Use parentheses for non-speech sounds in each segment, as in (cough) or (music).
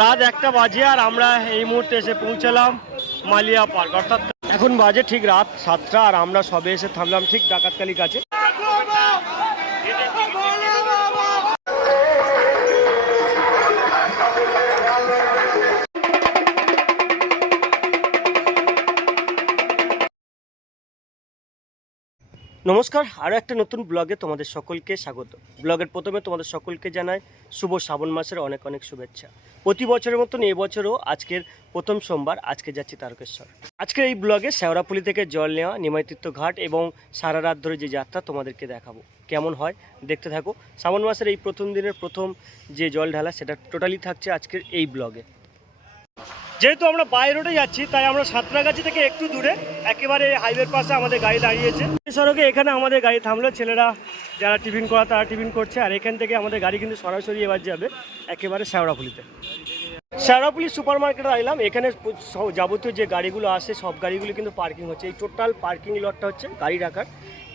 রাত একটা বাজে আর আমরা এই মুহূর্তে এসে পৌঁছালাম মালিয়া পার্ক। অর্থাৎ এখন বাজে ঠিক রাত সাতটা আর আমরা সবে এসে থামলাম ঠিক ডাকাতকালি কাছে। নমস্কার, আরও একটা নতুন ব্লগে তোমাদের সকলকে স্বাগত। ব্লগের প্রথমে তোমাদের সকলকে জানাই শুভ শ্রাবণ মাসের অনেক অনেক শুভেচ্ছা। প্রতি বছরের মতন এবছরও আজকের প্রথম সোমবার আজকে যাচ্ছি তারকেশ্বর। আজকের এই ব্লগে শেওড়াপুলি থেকে জল নেওয়া, নিমাইতীর্থ ঘাট এবং সারা রাত ধরে যে যাত্রা তোমাদেরকে দেখাবো। কেমন হয় দেখতে থাকো। শ্রাবণ মাসের এই প্রথম দিনের প্রথম যে জল ঢালা, সেটা টোটালি থাকছে আজকের এই ব্লগে। যেহেতু আমরা বাই রোডে যাচ্ছি, তাই আমরা সাঁতরাগাছি থেকে একটু দূরে, একেবারে হাইওয়ের পাশে আমাদের গাড়ি দাঁড়িয়েছে। সড়কে এখানে আমাদের গাড়ি থামলো, ছেলেরা যারা টিফিন করা, তারা টিফিন করছে, আর এখান থেকে আমাদের গাড়ি কিন্তু সরাসরি এবার যাবে, একেবারে শেওড়াপুলিতে শেওড়াপুলি সুপার মার্কেটে আইলাম এখানে যাবতীয় যে গাড়িগুলো আসে, সব গাড়িগুলো কিন্তু পার্কিং হচ্ছে। এই টোটাল পার্কিং লটটা হচ্ছে গাড়ি রাখার।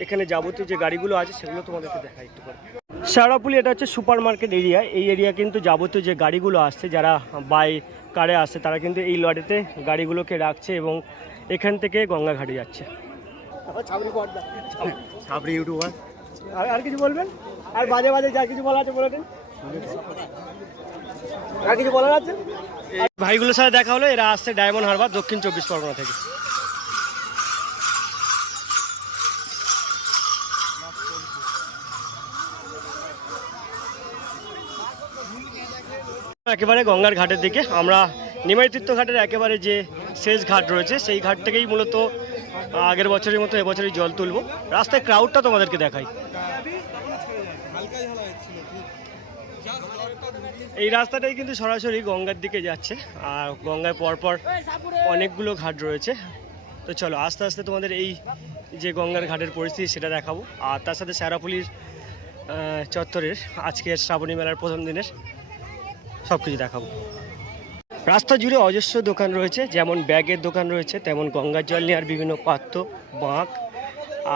এখানে যাবতীয় যে গাড়িগুলো আছে, সেগুলো তোমাদেরকে দেখা একটু করে শেওড়াপুলি এটা হচ্ছে সুপার মার্কেট এরিয়া। এই এরিয়া কিন্তু যাবতীয় যে গাড়িগুলো আসছে যারা বাই কারে আসছে তারা কিন্তু এই লরিতে গাড়িগুলোকে রাখছে এবং এখান থেকে গঙ্গাঘাটে যাচ্ছে। আর আর কিছু বলবেন? আর বাজে বাজে যা কিছু বলা আছে বলে দিন। আর কিছু বলার আছে? ভাইগুলোর সাথে দেখা হলো এরা আসছে ডায়মন্ড হারবার দক্ষিণ চব্বিশ পরগনা থেকে। একেবারে গঙ্গার ঘাটের দিকে। আমরা নিমাই তীর্থ ঘাটের একেবারে যে শেষ ঘাট রয়েছে, সেই ঘাট থেকেই মূলত আগের বছরের মতো এবছরই জল তুলব। রাস্তায় ক্রাউডটা তোমাদেরকে দেখাই। এই রাস্তাটাই কিন্তু সরাসরি গঙ্গার দিকে যাচ্ছে, আর গঙ্গায় পরপর অনেকগুলো ঘাট রয়েছে। তো চলো, আস্তে আস্তে তোমাদের এই যে গঙ্গার ঘাটের পরিস্থিতি সেটা দেখাবো। আর তার সাথে স্যারাপুলির চত্বরের আজকের শ্রাবণী মেলার প্রথম দিনের সব কিছু দেখাবো। রাস্তা জুড়ে অজস্র দোকান রয়েছে, যেমন ব্যাগের দোকান রয়েছে, তেমন গঙ্গার জল নেওয়ার বিভিন্ন পাত্র, বাঁক,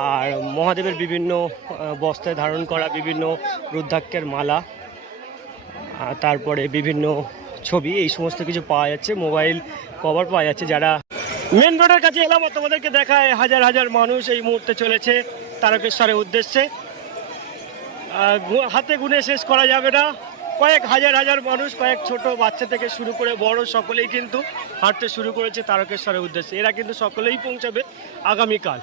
আর মহাদেবের বিভিন্ন বস্তায় ধারণ করা বিভিন্ন রুদ্রাক্ষের মালা তারপরে বিভিন্ন ছবি, এই সমস্ত কিছু পাওয়া যাচ্ছে, মোবাইল কভার পাওয়া যাচ্ছে যারা মেন রোডের কাছে এলাম তোমাদেরকে দেখায়, হাজার হাজার মানুষ এই মুহূর্তে চলেছে তারকেশ্বরের উদ্দেশ্যে। হাতে গুনে শেষ করা যাবে না। কয়েক হাজার হাজার মানুষ, কয়েক ছোট বাচ্চা থেকে শুরু করে বড় সকলেই কিন্তু হাঁটতে শুরু করেছে তারকেশ্বরের উদ্দেশ্যে। এরা কিন্তু সকলেই পৌঁছাবে আগামীকাল।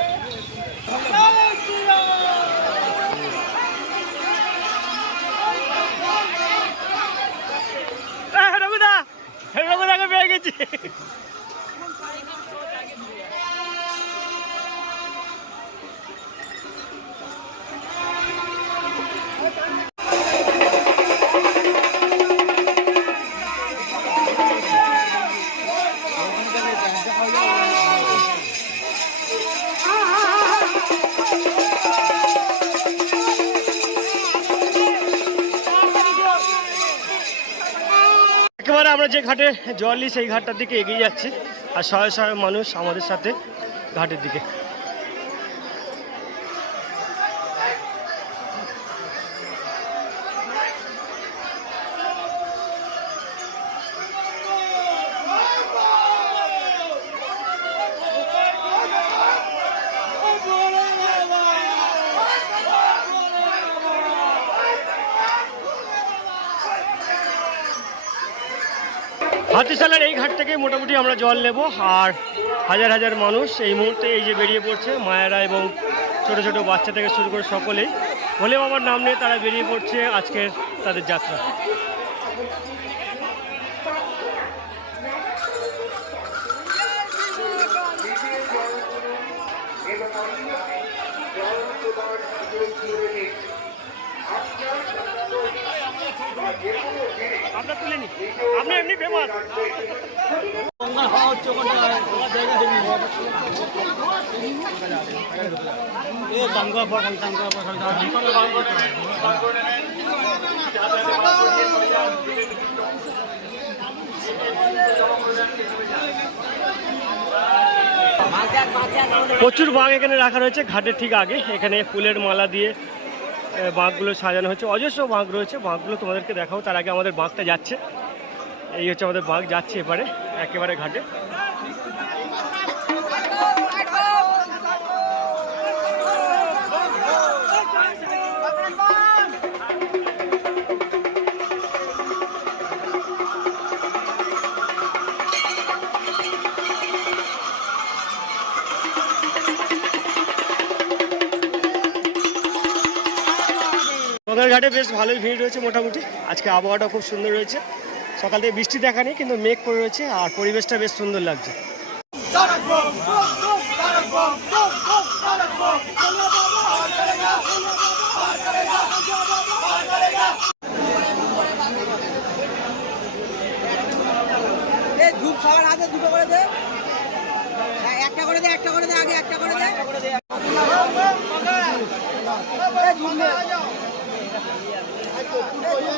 (laughs) আহ, রঘুদা রঘুদাকে পেয়ে গেছি একেবারে আমরা যে ঘাটে জল নিই সেই ঘাটটার দিকে এগিয়ে যাচ্ছি, আর শয়ে শয়ে মানুষ আমাদের সাথে ঘাটের দিকে। হাতিশালার এই ঘাট থেকে মোটামুটি আমরা জল নেব। আর হাজার হাজার মানুষ এই মুহূর্তে এই যে বেরিয়ে পড়ছে, মায়েরা এবং ছোট ছোট বাচ্চা থেকে শুরু করে সকলেই। হলেও আমার নাম নিয়ে তারা বেরিয়ে পড়ছে আজকের তাদের যাত্রা। প্রচুর বাঘ এখানে রাখা রয়েছে ঘাটের ঠিক আগে। এখানে ফুলের মালা দিয়ে এ, বাঘগুলো সাজানো হচ্ছে অজস্র বাঘ রয়েছে। বাঘগুলো তোমাদেরকে দেখাও। তার আগে আমাদের বাঘটা যাচ্ছে। এই হচ্ছে আমাদের বাঘ যাচ্ছে এবারে একেবারে ঘাটে। ঘাটে বেশ ভালোই ভিড় রয়েছে মোটামুটি আজকে আবহাওয়াটা খুব সুন্দর রয়েছে সকাল থেকে বৃষ্টি দেখা নেই কিন্তু মেঘ পড়ে রয়েছে আর পরিবেশটা বেশ সুন্দর লাগছে এই ধূপ সবার হাতে দুটো করে দে হ্যাঁ, একটা করে দে একটা করে দে আগে একটা করে দে এই ধূপ নে।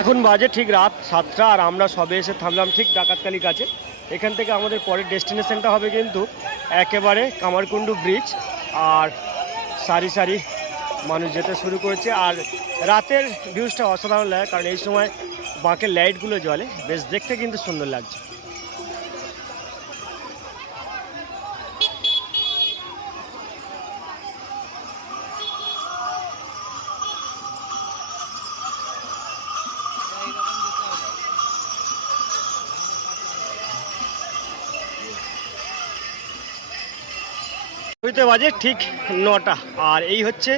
এখন বাজে ঠিক রাত সাতটা আর আমরা সবে এসে থামলাম ঠিক ডাকাতকালি কাছে। এখান থেকে আমাদের পরের ডেস্টিনেশনটা হবে কিন্তু একেবারে কামারকুণ্ডু ব্রিজ আর সারি সারি মানুষ যেতে শুরু করেছে। আর রাতের ভিউজটা অসাধারণ লাগে, কারণ এই সময় বাঁকের লাইটগুলো জ্বলে। বেশ দেখতে কিন্তু সুন্দর লাগছে। বাজে ঠিক নটা। আর এই হচ্ছে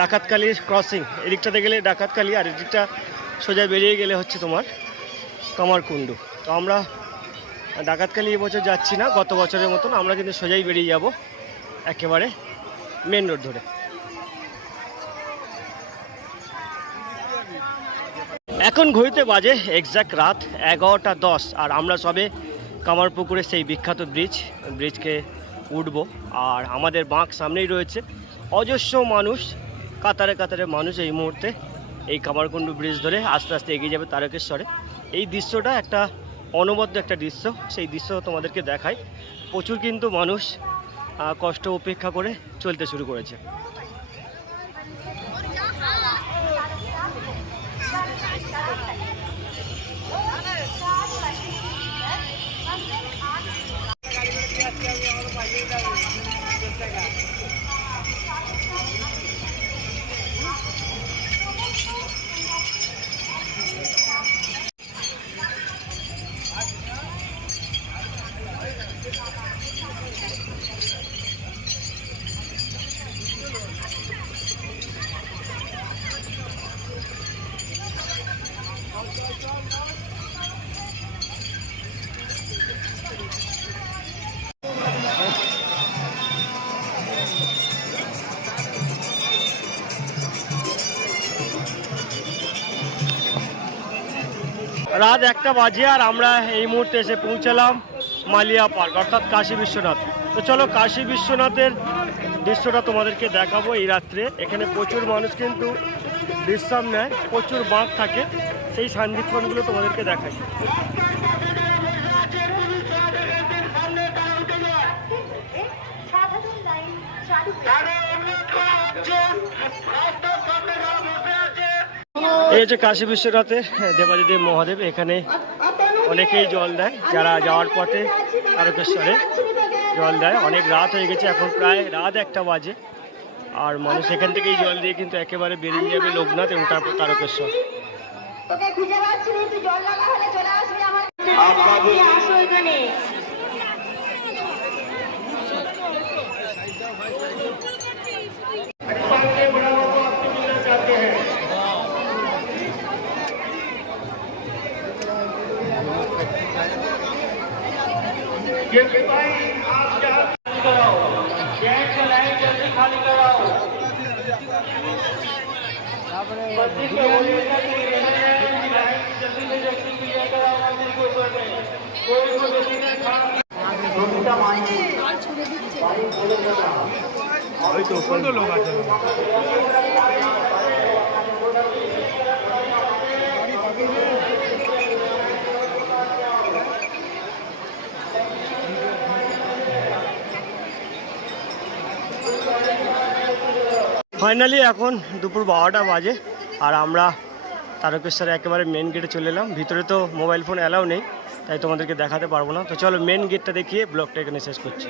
ডাকাতকালির ক্রসিং এদিকটাতে গেলে ডাকাতকালি আর এদিকটা সোজা বেরিয়ে গেলে হচ্ছে তোমার কামারকুণ্ডু। তো আমরা ডাকাতকালি এবছর যাচ্ছি না, গত বছরের মতন। আমরা কিন্তু সোজাই বেরিয়ে যাব একেবারে মেন রোড ধরে। এখন ঘড়িতে বাজে এক্সাক্ট রাত এগারোটা দশ, আর আমরা সবে কামারপুকুরে সেই বিখ্যাত ব্রিজ, ব্রিজকে উঠবো। আর আমাদের বাঁক সামনেই রয়েছে। অজস্র মানুষ কাতারে কাতারে মানুষ এই মুহূর্তে এই কামারকুণ্ডু ব্রিজ ধরে আস্তে আস্তে এগিয়ে যাবে তারকেশ্বরে। এই দৃশ্যটা একটা অনবদ্য একটা দৃশ্য। সেই দৃশ্য তোমাদেরকে দেখায় প্রচুর কিন্তু মানুষ কষ্ট উপেক্ষা করে চলতে শুরু করেছে। রাত একটা বাজে আর আমরা এই মুহূর্তে এসে পৌঁছালাম মালিয়া পার্ক অর্থাৎ কাশী বিশ্বনাথ। তো চলো কাশী বিশ্বনাথের দৃশ্যটা তোমাদেরকে দেখাবো এই রাত্রে। এখানে প্রচুর মানুষ কিন্তু বিশ্রাম নেয় প্রচুর বাঁক থাকে। সেই সান্দিক্ষণগুলো তোমাদেরকে দেখাই। এই হচ্ছে কাশী বিশ্বনাথের দেবাদিদেব মহাদেব এখানে অনেকেই জল দেয়। যারা যাওয়ার পথে তারকেশ্বরে জল দেয়। অনেক রাত হয়ে গেছে এখন প্রায় রাত একটা বাজে। আর মানুষ এখান থেকেই জল দিয়ে কিন্তু একেবারে বেরিয়ে যাবে লোকনাথ এবং তারপর তারকেশ্বর খুঁজে পাচ্ছি না, একটু জল লাগা হলে চলে আসবি আমার নিয়ে আসো এখানে লোক আছে ফাইনালি এখন দুপুর বারোটা বাজে। আর আমরা তারকেশ্বরে একেবারে মেন গেটে চলে এলাম। ভিতরে তো মোবাইল ফোন অ্যালাউ নেই, তাই তোমাদেরকে দেখাতে পারব না। তো চলো মেন গেটটা দেখিয়ে ব্লগটা এখানে শেষ করছি।